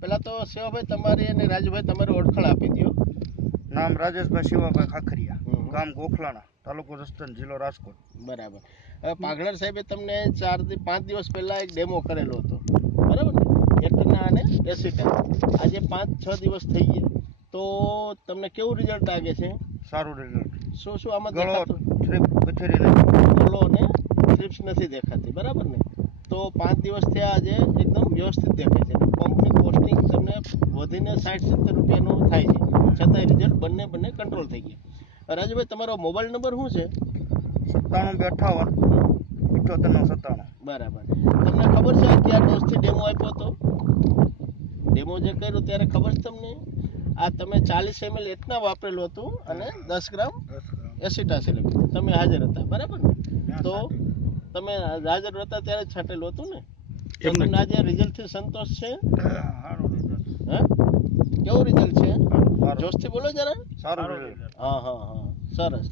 પેલા તો શિવાભાઈ તમારી અને રાજુભાઈ તમારી ઓળખાણ આપી દો. નામ રાજેશભાઈ શિવાભાઈ ખાખરિયા, ગામ ગોખલાણા, તાલુકો જસદણ, જિલ્લો રાજકોટ. બરાબર. હવે પાઘડર સાહેબે તમને 4-5 દિવસ પહેલા એક ડેમો કરેલો હતો, બરાબર ને, એટના અને એસિટા. આજે 5-6 દિવસ થઈ ગયા, તો તમને કેવું રિઝલ્ટ લાગે છે? સારું રિઝલ્ટ. શું આમાં ગળો દેખાતું? ટ્રીપ પથરી નહીં, ગળો ને ટ્રીપ્સ નથી દેખાતી, બરાબર ને. તો 5 દિવસ થયા, આજે એકદમ વ્યવસ્થિત દેખાય છે. પંપની કોસ્ટિંગ તમને વધીને 60-70 રૂપિયાનું થાય છે, છતાંય રિઝલ્ટ બંને કંટ્રોલ થઈ ગયા. રાજુભાઈ, તમારો મોબાઈલ નંબર શું છે? 9758 બરાબર. તમને ખબર છે ક્યાં ડોઝથી ડેમો આપ્યો હતો? ડેમો જે કર્યું ત્યારે ખબર છે તમને? આ તમે 40 ml એટના વાપરેલું હતું અને 10 ગ્રામ એસિટાસિલેબ. તમે હાજર હતા, બરાબર ને? તો તમે હાજર હતા ત્યારે જ છાંટેલું હતું ને? તો તમને આજે રિઝલ્ટથી સંતોષ છે? હા, કેવું રિઝલ્ટ છે? જોશથી બોલો જરા. સારું રિઝલ્ટ. હા, સરસ.